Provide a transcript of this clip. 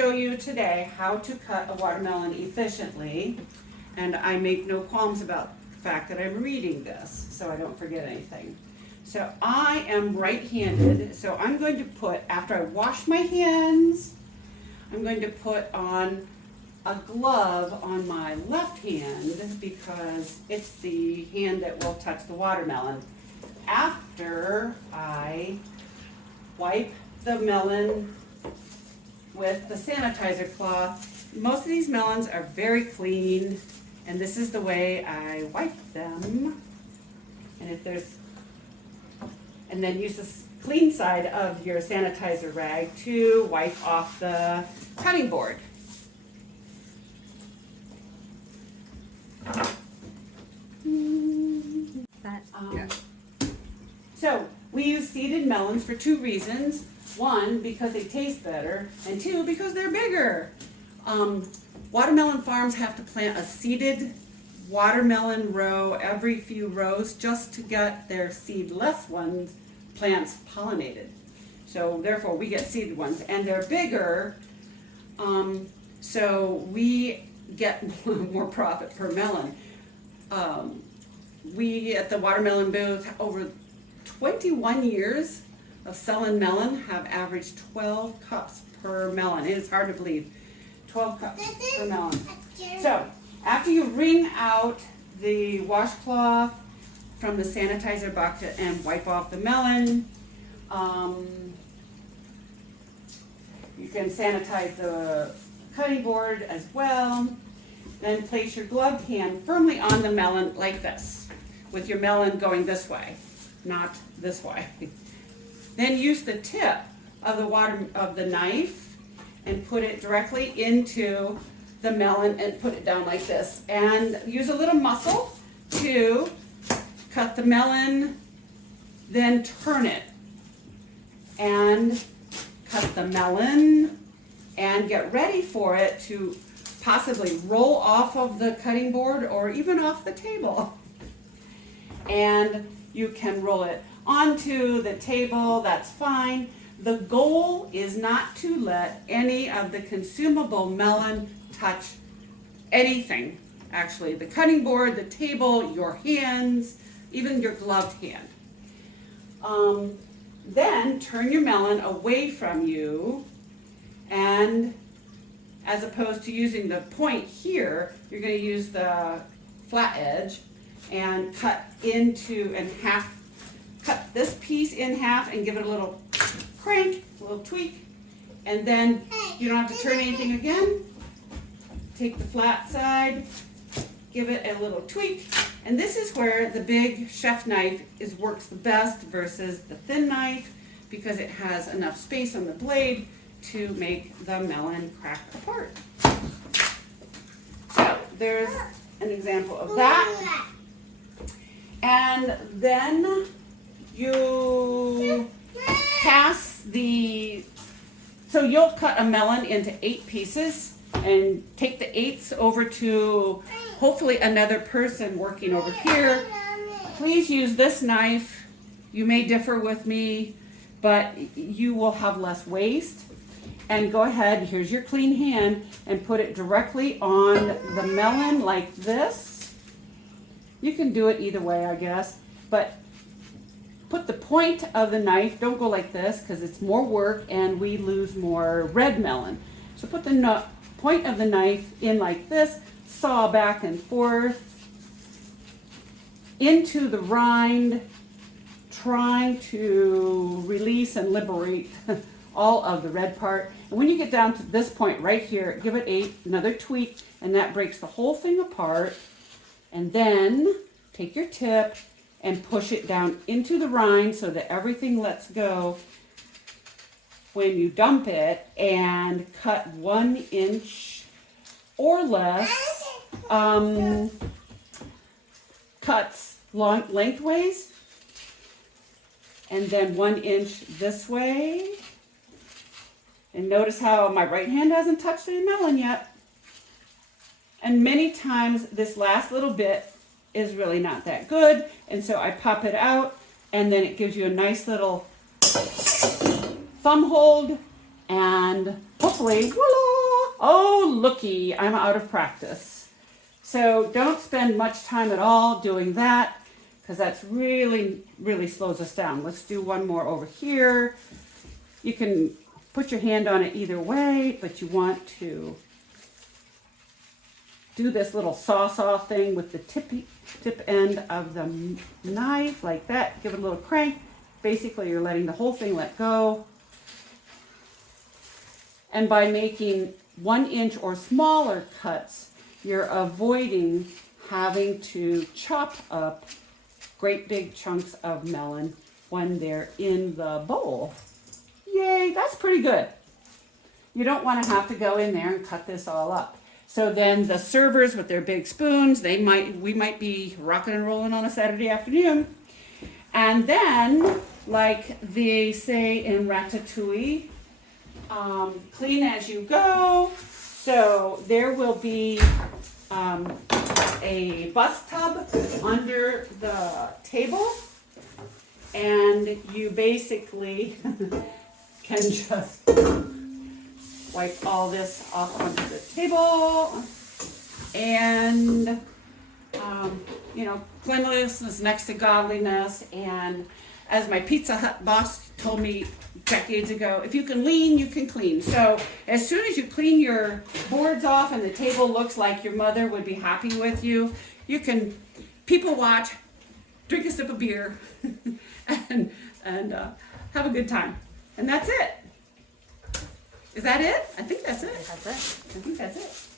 show you today how to cut a watermelon efficiently, and I make no qualms about the fact that I'm reading this so I don't forget anything. So I am right-handed, so I'm going to put, after I wash my hands, I'm going to put on a glove on my left hand because it's the hand that will touch the watermelon. After I wipe the melon with the sanitizer cloth, most of these melons are very clean, and this is the way I wipe them. And then use the clean side of your sanitizer rag to wipe off the cutting board. So we use seeded melons for two reasons. One, because they taste better, and two, because they're bigger. Watermelon farms have to plant a seeded watermelon row every few rows just to get their seedless plants pollinated. So therefore we get seeded ones, and they're bigger, so we get more profit per melon. We at the watermelon booth, over 21 years of selling melon, have averaged 12 cups per melon. It is hard to believe, 12 cups per melon. So after you wring out the washcloth from the sanitizer bucket and wipe off the melon, you can sanitize the cutting board as well. Then place your gloved hand firmly on the melon like this, with your melon going this way, not this way. Then use the tip of the knife and put it directly into the melon and put it down like this. And use a little muscle to cut the melon, then turn it and cut the melon and get ready for it to possibly roll off of the cutting board or even off the table. And you can roll it onto the table, that's fine. The goal is not to let any of the consumable melon touch anything. Actually, the cutting board, the table, your hands, even your gloved hand. Then turn your melon away from you, and as opposed to using the point here, you're going to use the flat edge and cut this piece in half and give it a little crank, a little tweak, and then you don't have to turn anything again. Take the flat side, give it a little tweak, and this is where the big chef knife works the best versus the thin knife, because it has enough space on the blade to make the melon crack apart. So there's an example of that. And then you so you'll cut a melon into 8 pieces and take the 8s over to hopefully another person working over here. Please use this knife. You may differ with me, but you will have less waste. And go ahead, here's your clean hand, and put it directly on the melon like this. You can do it either way, I guess, but put the point of the knife, don't go like this because it's more work and we lose more red melon. So put the point of the knife in like this, saw back and forth into the rind, trying to release and liberate all of the red part. And when you get down to this point right here, give it another tweak, and that breaks the whole thing apart. And then take your tip and push it down into the rind so that everything lets go when you dump it, and cut 1 inch or less cuts lengthways, and then 1 inch this way. And notice how my right hand hasn't touched the melon yet. And many times this last little bit is really not that good, and so I pop it out, and then it gives you a nice little thumb hold, and hopefully, voila! Oh, looky, I'm out of practice. So don't spend much time at all doing that, because that's really, really slows us down. Let's do one more over here. You can put your hand on it either way, but you want to do this little saw thing with the tip end of the knife, like that. Give it a little crank. Basically, you're letting the whole thing let go. And by making 1 inch or smaller cuts, you're avoiding having to chop up great big chunks of melon when they're in the bowl. Yay, that's pretty good. You don't want to have to go in there and cut this all up. So then the servers with their big spoons, we might be rocking and rolling on a Saturday afternoon. And then, like they say in Ratatouille, clean as you go. So there will be a bus tub under the table, and you basically can just wipe all this off onto the table. And cleanliness is next to godliness. And as my Pizza Hut boss told me decades ago, if you can lean, you can clean. So as soon as you clean your boards off and the table looks like your mother would be happy with you, you can people watch, drink a sip of beer, and have a good time. And that's it. Is that it? I think that's it. That's it. I think that's it.